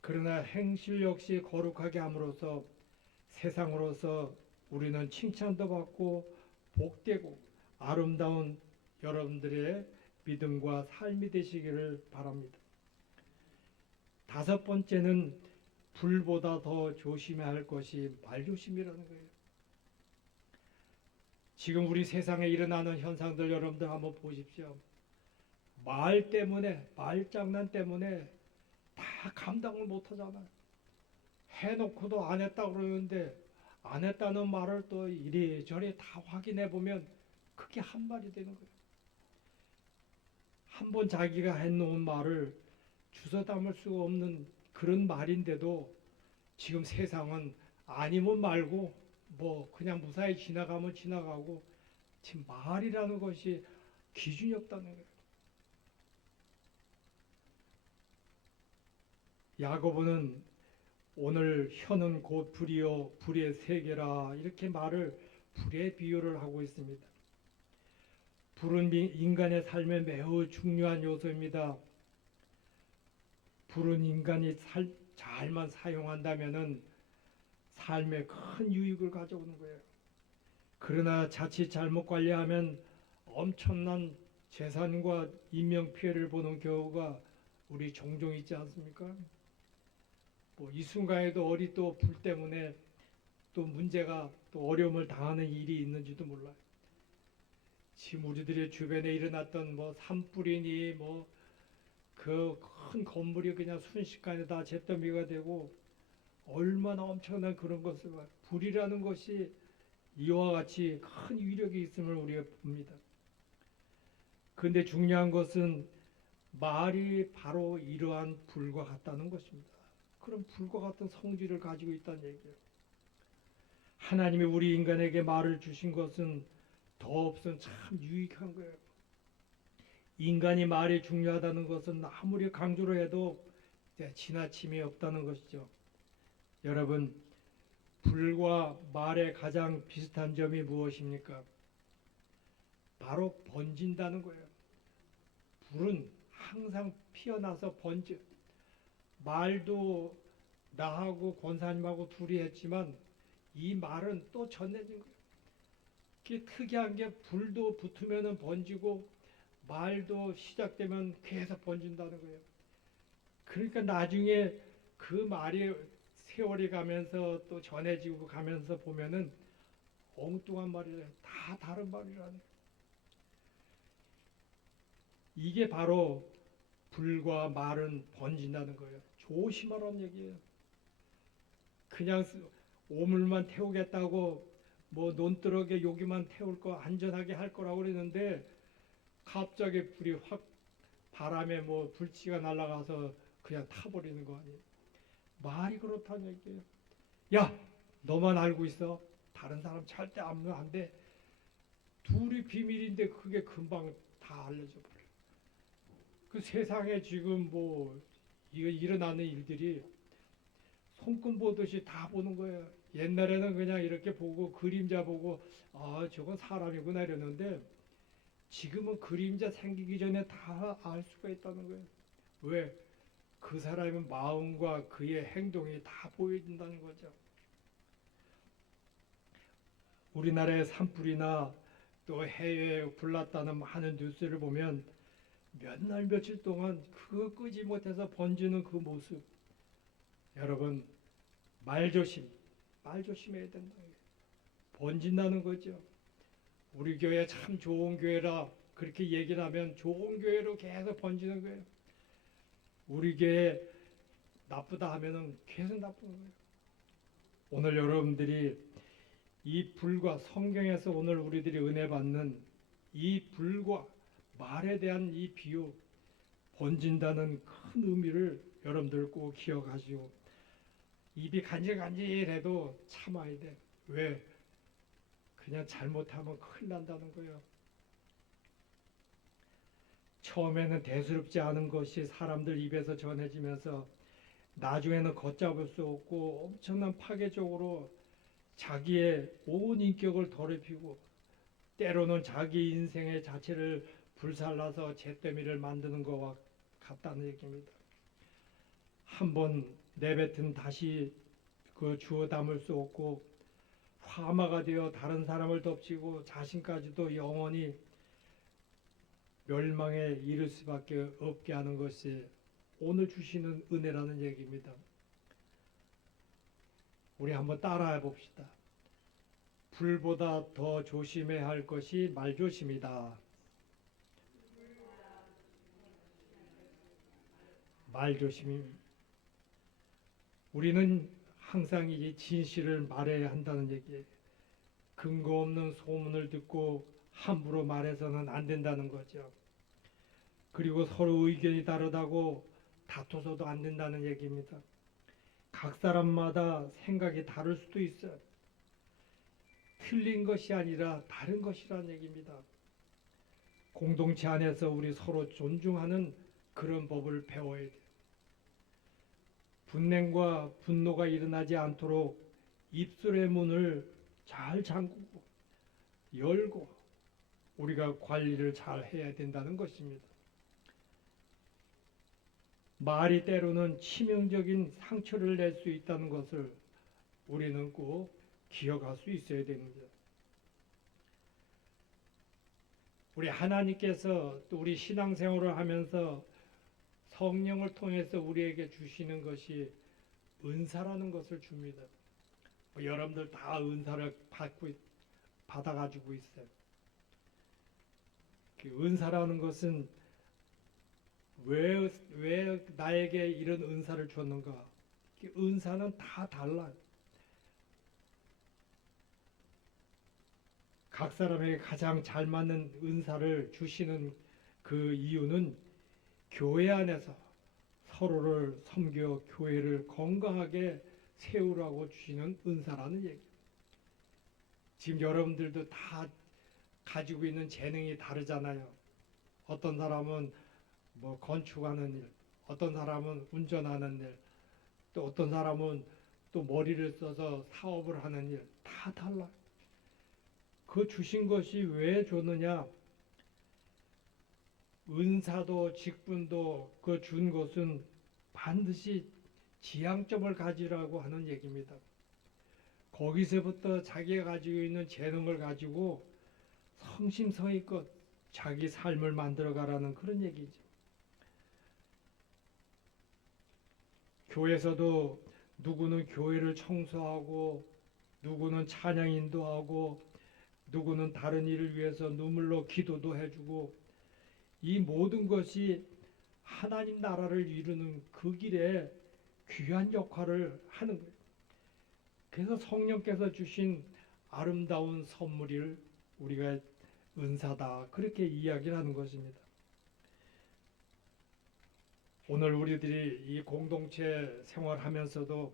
그러나 행실 역시 거룩하게 함으로써 세상으로서 우리는 칭찬도 받고 복되고 아름다운 여러분들의 믿음과 삶이 되시기를 바랍니다. 다섯 번째는 불보다 더 조심해야 할 것이 말조심이라는 거예요. 지금 우리 세상에 일어나는 현상들 여러분들 한번 보십시오. 말 때문에, 말장난 때문에 다 감당을 못하잖아요. 해놓고도 안 했다고 그러는데 안 했다는 말을 또 이래저래 다 확인해 보면 그게 한 말이 되는 거예요. 한 번 자기가 해놓은 말을 주워 담을 수가 없는 그런 말인데도 지금 세상은 아니면 말고 뭐 그냥 무사히 지나가면 지나가고 지금 말이라는 것이 기준이 없다는 거예요. 야고보는 오늘 혀는 곧 불이요 불의 세계라 이렇게 말을 불의 비유를 하고 있습니다. 불은 인간의 삶에 매우 중요한 요소입니다. 불은 인간이 잘만 사용한다면은 삶에 큰 유익을 가져오는 거예요. 그러나 자칫 잘못 관리하면 엄청난 재산과 인명 피해를 보는 경우가 우리 종종 있지 않습니까? 뭐 이 순간에도 어디 또 불 때문에 또 문제가 또 어려움을 당하는 일이 있는지도 몰라요. 지금 우리들의 주변에 일어났던 뭐 산불이니 뭐 그 큰 건물이 그냥 순식간에 다 잿더미가 되고 얼마나 엄청난 그런 것을 봐요. 불이라는 것이 이와 같이 큰 위력이 있음을 우리가 봅니다. 그런데 중요한 것은 말이 바로 이러한 불과 같다는 것입니다. 그런 불과 같은 성질을 가지고 있다는 얘기예요. 하나님이 우리 인간에게 말을 주신 것은 더 없은 참 유익한 거예요. 인간이 말이 중요하다는 것은 아무리 강조를 해도 지나침이 없다는 것이죠. 여러분, 불과 말의 가장 비슷한 점이 무엇입니까? 바로 번진다는 거예요. 불은 항상 피어나서 번져. 말도 나하고 권사님하고 둘이 했지만 이 말은 또 전해진 거예요. 그게 특이한 게 불도 붙으면 번지고 말도 시작되면 계속 번진다는 거예요. 그러니까 나중에 그 말이 세월이 가면서 또 전해지고 가면서 보면은 엉뚱한 말이라 다 다른 말이라는 거예요. 이게 바로 불과 말은 번진다는 거예요. 조심하라는 얘기예요. 그냥 오물만 태우겠다고 뭐 논두렁에 여기만 태울 거 안전하게 할 거라고 그랬는데 갑자기 불이 확 바람에 뭐 불치가 날아가서 그냥 타버리는 거 아니에요. 말이 그렇다는 얘기예요. 야, 너만 알고 있어. 다른 사람 절대 알면 안 돼. 둘이 비밀인데 그게 금방 다 알려져 버려. 그 세상에 지금 뭐 이거 일어나는 일들이 손금 보듯이 다 보는 거예요. 옛날에는 그냥 이렇게 보고 그림자 보고 아 저건 사람이구나 이러는데 지금은 그림자 생기기 전에 다 알 수가 있다는 거예요. 왜? 그 사람의 마음과 그의 행동이 다 보여진다는 거죠. 우리나라의 산불이나 또 해외에 불났다는 많은 뉴스를 보면 몇 날 며칠 동안 그거 끄지 못해서 번지는 그 모습. 여러분 말 조심해야 된다. 번진다는 거죠. 우리 교회 참 좋은 교회라 그렇게 얘기를 하면 좋은 교회로 계속 번지는 거예요. 우리 교회 나쁘다 하면은 계속 나쁜 거예요. 오늘 여러분들이 이 불과 성경에서 오늘 우리들이 은혜 받는 이 불과 말에 대한 이 비유 번진다는 큰 의미를 여러분들 꼭 기억하시고 입이 간질간질해도 참아야 돼. 왜? 그냥 잘못하면 큰일 난다는 거예요. 처음에는 대수롭지 않은 것이 사람들 입에서 전해지면서 나중에는 걷잡을 수 없고 엄청난 파괴적으로 자기의 온 인격을 더럽히고 때로는 자기 인생의 자체를 불살라서 잿더미를 만드는 것과 같다는 얘기입니다. 한번 내뱉은 다시 그 주워 담을 수 없고 화마가 되어 다른 사람을 덮치고 자신까지도 영원히 멸망에 이를 수밖에 없게 하는 것이 오늘 주시는 은혜라는 얘기입니다. 우리 한번 따라해 봅시다. 불보다 더 조심해야 할 것이 말조심이다. 말조심이 우리는 항상 이 진실을 말해야 한다는 얘기예요. 근거 없는 소문을 듣고 함부로 말해서는 안 된다는 거죠. 그리고 서로 의견이 다르다고 다투서도 안 된다는 얘기입니다. 각 사람마다 생각이 다를 수도 있어요. 틀린 것이 아니라 다른 것이라는 얘기입니다. 공동체 안에서 우리 서로 존중하는 그런 법을 배워야 돼요. 분냉과 분노가 일어나지 않도록 입술의 문을 잘 잠그고 열고 우리가 관리를 잘 해야 된다는 것입니다. 말이 때로는 치명적인 상처를 낼 수 있다는 것을 우리는 꼭 기억할 수 있어야 됩니다. 우리 하나님께서 또 우리 신앙생활을 하면서 성령을 통해서 우리에게 주시는 것이 은사라는 것을 줍니다. 여러분들 다 은사를 받아가지고 있어요. 그 은사라는 것은 왜 나에게 이런 은사를 줬는가? 은사는 다 달라요. 각 사람에게 가장 잘 맞는 은사를 주시는 그 이유는 교회 안에서 서로를 섬겨 교회를 건강하게 세우라고 주시는 은사라는 얘기. 지금 여러분들도 다 가지고 있는 재능이 다르잖아요. 어떤 사람은 뭐 건축하는 일, 어떤 사람은 운전하는 일, 또 어떤 사람은 또 머리를 써서 사업을 하는 일, 다 달라. 그 주신 것이 왜 줬느냐? 은사도 직분도 그 준 것은 반드시 지향점을 가지라고 하는 얘기입니다. 거기서부터 자기가 가지고 있는 재능을 가지고 성심성의껏 자기 삶을 만들어가라는 그런 얘기죠. 교회에서도 누구는 교회를 청소하고 누구는 찬양 인도하고 누구는 다른 일을 위해서 눈물로 기도도 해주고 이 모든 것이 하나님 나라를 이루는 그 길에 귀한 역할을 하는 거예요. 그래서 성령께서 주신 아름다운 선물을 우리가 은사다 그렇게 이야기를 하는 것입니다. 오늘 우리들이 이 공동체 생활하면서도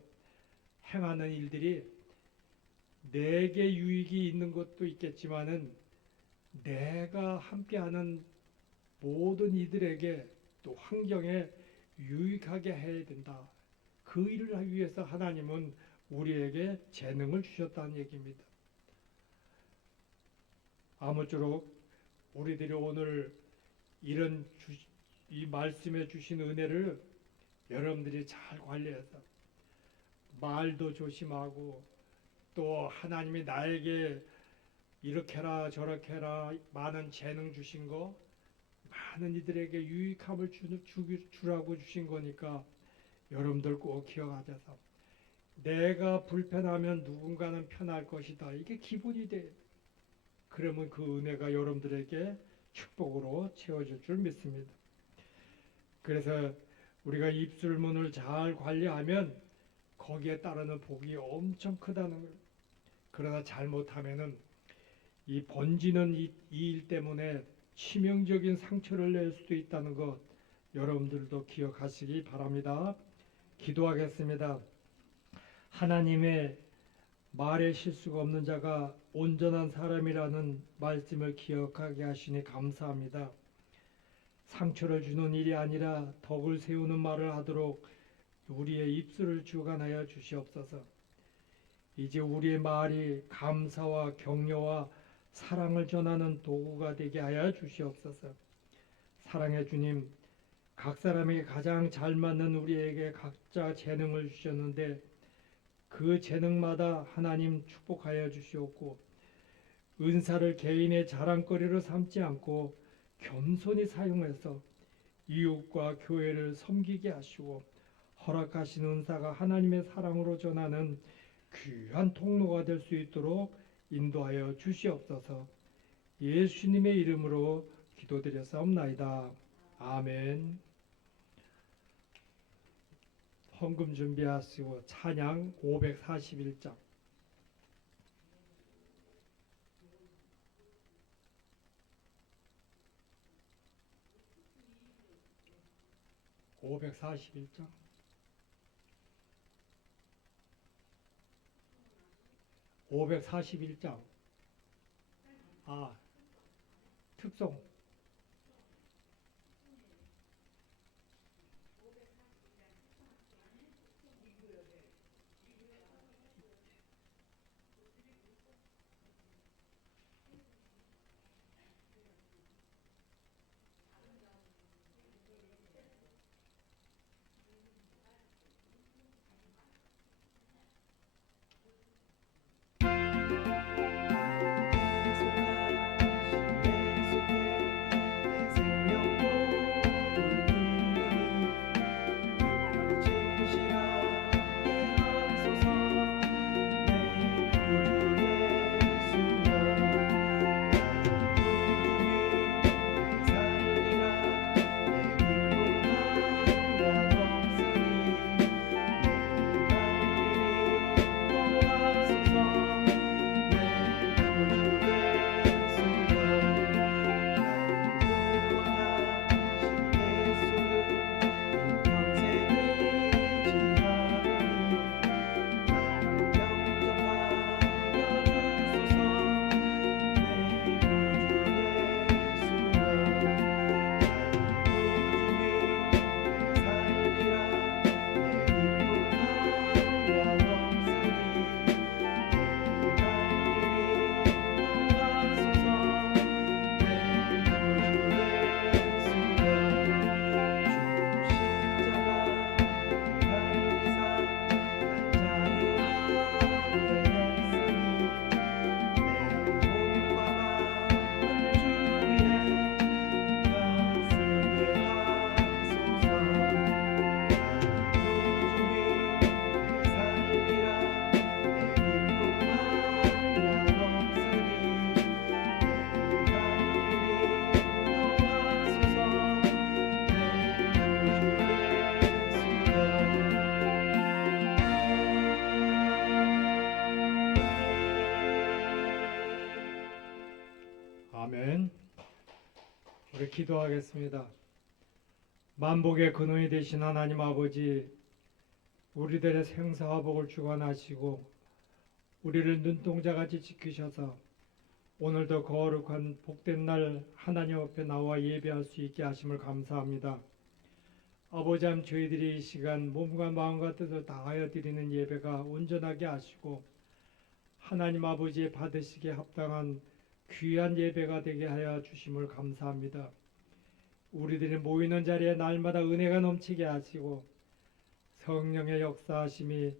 행하는 일들이 내게 유익이 있는 것도 있겠지만은 내가 함께하는 모든 이들에게 또 환경에 유익하게 해야 된다. 그 일을 하기 위해서 하나님은 우리에게 재능을 주셨다는 얘기입니다. 아무쪼록 우리들이 오늘 이 말씀에 주신 은혜를 여러분들이 잘 관리해서 말도 조심하고 또 하나님이 나에게 이렇게 해라 저렇게 해라 많은 재능 주신 거 많은 이들에게 유익함을 주라고 주신 거니까 여러분들 꼭 기억하셔서 내가 불편하면 누군가는 편할 것이다. 이게 기본이 돼. 그러면 그 은혜가 여러분들에게 축복으로 채워질 줄 믿습니다. 그래서 우리가 입술문을 잘 관리하면 거기에 따르는 복이 엄청 크다는 거예요. 그러나 잘못하면은 이 번지는 이 일 때문에 치명적인 상처를 낼 수도 있다는 것 여러분들도 기억하시기 바랍니다. 기도하겠습니다. 하나님의 말에 실수가 없는 자가 온전한 사람이라는 말씀을 기억하게 하시니 감사합니다. 상처를 주는 일이 아니라 덕을 세우는 말을 하도록 우리의 입술을 주관하여 주시옵소서. 이제 우리의 말이 감사와 격려와 사랑을 전하는 도구가 되게 하여 주시옵소서. 사랑의 주님, 각 사람에게 가장 잘 맞는 우리에게 각자 재능을 주셨는데 그 재능마다 하나님 축복하여 주시옵고 은사를 개인의 자랑거리로 삼지 않고 겸손히 사용해서 이웃과 교회를 섬기게 하시고 허락하신 은사가 하나님의 사랑으로 전하는 귀한 통로가 될 수 있도록 인도하여 주시옵소서. 예수님의 이름으로 기도드렸사옵나이다. 아멘. 헌금 준비하시고 찬양 541장 541장 541장 특송 아멘. 우리 기도하겠습니다. 만복의 근원이 되신 하나님 아버지, 우리들의 생사와 복을 주관하시고 우리를 눈동자같이 지키셔서 오늘도 거룩한 복된 날 하나님 앞에 나와 예배할 수 있게 하심을 감사합니다. 아버지 하나님, 저희들이 이 시간 몸과 마음과 뜻을 다하여 드리는 예배가 온전하게 하시고 하나님 아버지의 받으시기에 합당한 귀한 예배가 되게 하여 주심을 감사합니다. 우리들이 모이는 자리에 날마다 은혜가 넘치게 하시고 성령의 역사하심이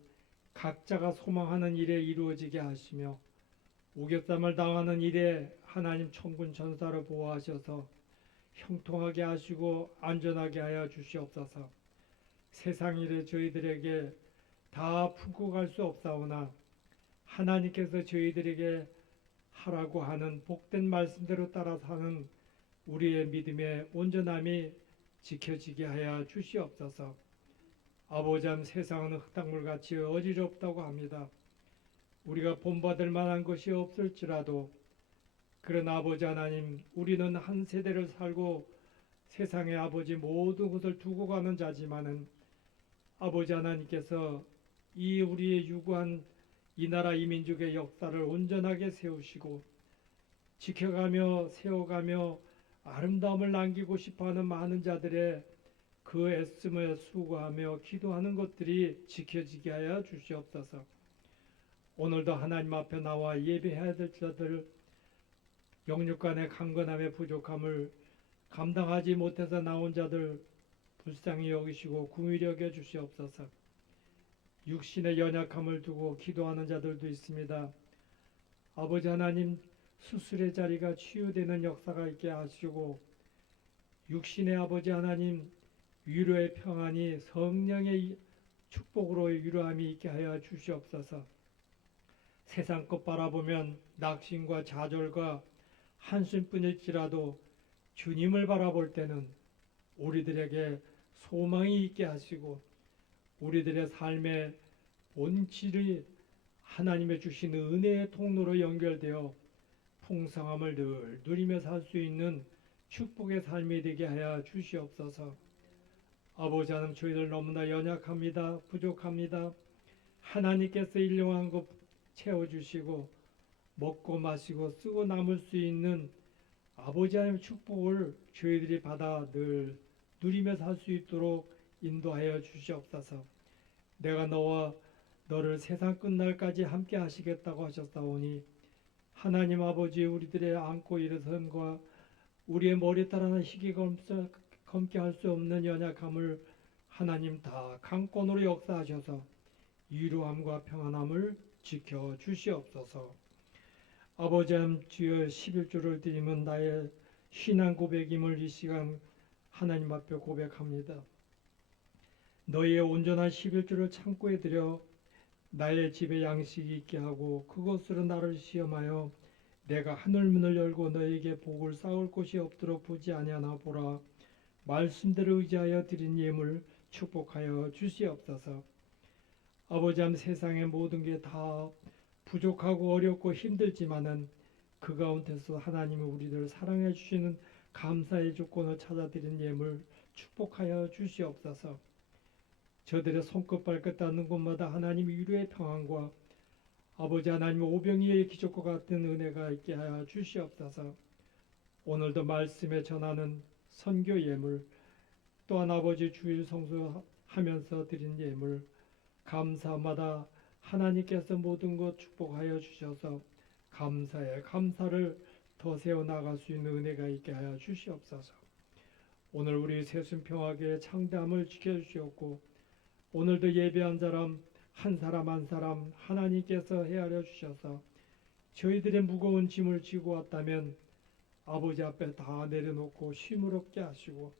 각자가 소망하는 일에 이루어지게 하시며 우겨쌈을 당하는 일에 하나님 천군 천사로 보호하셔서 형통하게 하시고 안전하게 하여 주시옵소서. 세상 일에 저희들에게 다 품고 갈 수 없사오나 하나님께서 저희들에게 하라고 하는 복된 말씀대로 따라 사는 우리의 믿음의 온전함이 지켜지게 하여 주시옵소서. 아버지 하나님, 세상은 흙탕물같이 어지럽다고 합니다. 우리가 본받을 만한 것이 없을지라도 그러나 아버지 하나님, 우리는 한 세대를 살고 세상의 아버지 모든 것을 두고 가는 자지만은 아버지 하나님께서 이 우리의 유구한 이 나라 이 민족의 역사를 온전하게 세우시고 지켜가며 세워가며 아름다움을 남기고 싶어하는 많은 자들의 그 애씀을 수고하며 기도하는 것들이 지켜지게 하여 주시옵소서. 오늘도 하나님 앞에 나와 예배해야 될 자들, 영육간의 강건함의 부족함을 감당하지 못해서 나온 자들 불쌍히 여기시고 긍휼히 여겨 주시옵소서. 육신의 연약함을 두고 기도하는 자들도 있습니다. 아버지 하나님, 수술의 자리가 치유되는 역사가 있게 하시고 육신의 아버지 하나님, 위로의 평안이 성령의 축복으로 위로함이 있게 하여 주시옵소서. 세상 것 바라보면 낙심과 좌절과 한숨뿐일지라도 주님을 바라볼 때는 우리들에게 소망이 있게 하시고 우리들의 삶의 본질이 하나님의 주신 은혜의 통로로 연결되어 풍성함을 늘 누리며 살 수 있는 축복의 삶이 되게 하여 주시옵소서. 아버지 하나님, 저희들 너무나 연약합니다. 부족합니다. 하나님께서 일용한 것 채워주시고 먹고 마시고 쓰고 남을 수 있는 아버지 하나님의 축복을 저희들이 받아 늘 누리며 살 수 있도록 인도하여 주시옵소서. 내가 너와 너를 세상 끝날까지 함께 하시겠다고 하셨사오니 하나님 아버지, 우리들의 안고 일어섬과 우리의 머리 따라는 희귀 검게 할 수 없는 연약함을 하나님 다 강권으로 역사하셔서 위로함과 평안함을 지켜 주시옵소서. 아버지 하나님, 주여 11조를 드리면 나의 신앙 고백임을 이 시간 하나님 앞에 고백합니다. 너희의 온전한 11조를 창고에 들여 나의 집에 양식이 있게 하고 그것으로 나를 시험하여 내가 하늘문을 열고 너에게 복을 쌓을 곳이 없도록 보지 아니하나 보라. 말씀대로 의지하여 드린 예물 축복하여 주시옵소서. 아버지 하나님, 세상의 모든 게 다 부족하고 어렵고 힘들지만은 그 가운데서 하나님이 우리를 사랑해 주시는 감사의 조건을 찾아드린 예물 축복하여 주시옵소서. 저들의 손끝 발끝 닿는 곳마다 하나님 위로의 평안과 아버지 하나님의 오병이의 기적과 같은 은혜가 있게 하여 주시옵소서. 오늘도 말씀에 전하는 선교 예물, 또한 아버지 주일 성수하면서 드린 예물 감사마다 하나님께서 모든 것 축복하여 주셔서 감사에 감사를 더 세워나갈 수 있는 은혜가 있게 하여 주시옵소서. 오늘 우리 새순평하게 창대함을 지켜주시옵고 오늘도 예배한 사람 한 사람 한 사람 하나님께서 헤아려 주셔서 저희들의 무거운 짐을 지고 왔다면 아버지 앞에 다 내려놓고 쉼을 얻게 하시고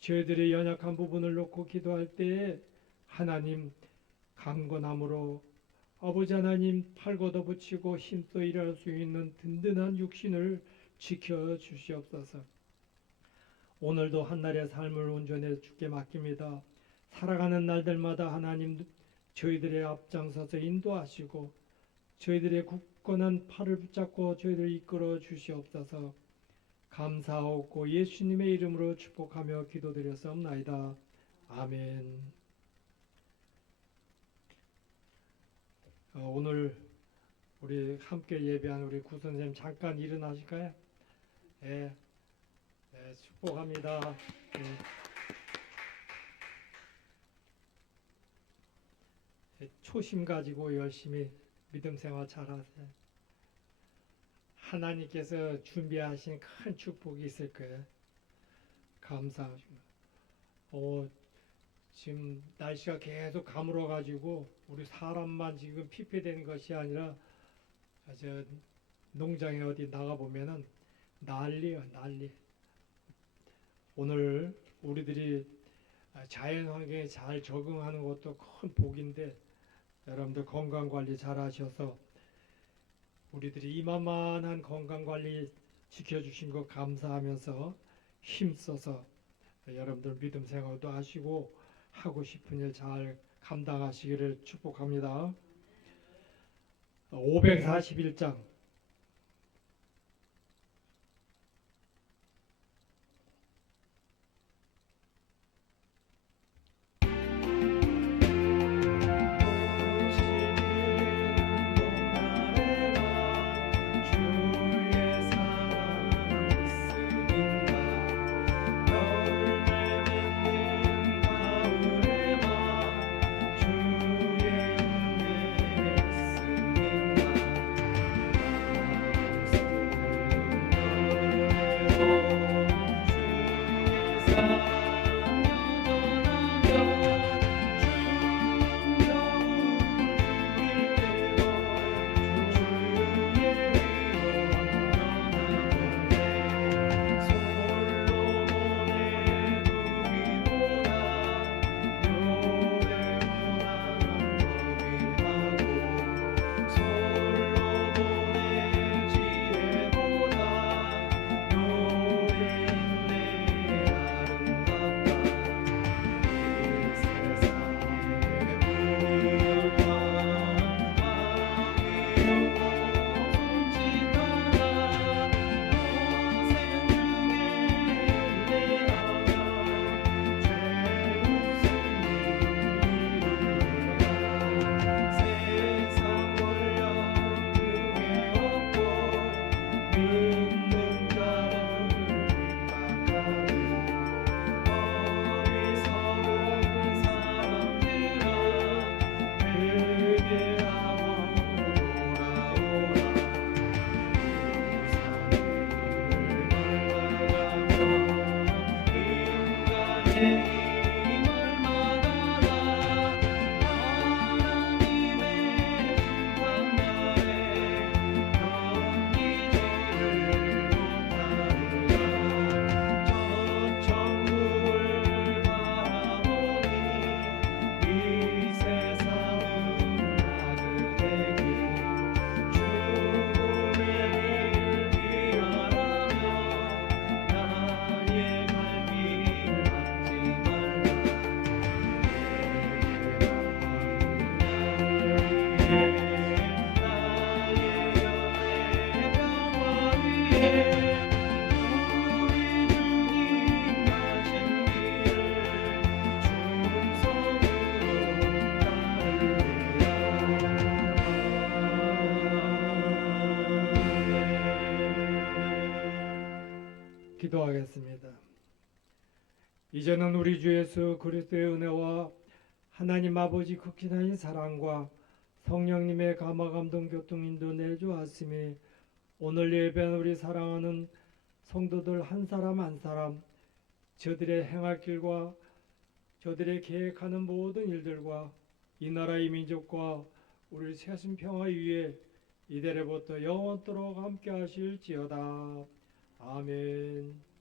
저희들의 연약한 부분을 놓고 기도할 때에 하나님 강건함으로 아버지 하나님 팔 걷어붙이고 힘써 일할 수 있는 든든한 육신을 지켜 주시옵소서. 오늘도 한날의 삶을 온전히 주께 맡깁니다. 살아가는 날들마다 하나님 저희들의 앞장서서 인도하시고 저희들의 굳건한 팔을 붙잡고 저희를 이끌어 주시옵소서. 감사하옵고 예수님의 이름으로 축복하며 기도드렸사옵나이다. 아멘. 오늘 우리 함께 예배한 우리 구선생님 잠깐 일어나실까요? 예, 축복합니다. 초심 가지고 열심히 믿음 생활 잘하세요. 하나님께서 준비하신 큰 축복이 있을 거예요. 감사하시고. 지금 날씨가 계속 가물어 가지고 우리 사람만 지금 피폐되는 것이 아니라 저 농장에 어디 나가 보면은 난리야 난리. 오늘 우리들이 자연 환경에 잘 적응하는 것도 큰 복인데 여러분들 건강 관리 잘 하셔서 우리들이 이만한 건강 관리 지켜주신 거 감사하면서 힘써서 여러분들 믿음 생활도 하시고 하고 싶은 일 잘 감당하시기를 축복합니다. 541장 기도하겠습니다. 이제는 우리 주 예수 그리스도의 은혜와 하나님 아버지 극진하신 사랑과 성령님의 감화 감동 교통 인도 내주하심이 오늘 예배한 우리 사랑하는 성도들 한 사람 한 사람 저들의 행할 길과 저들의 계획하는 모든 일들과 이 나라의 민족과 우리 세상 평화 위에 이대로부터 영원토록 함께 하실지어다. 아멘.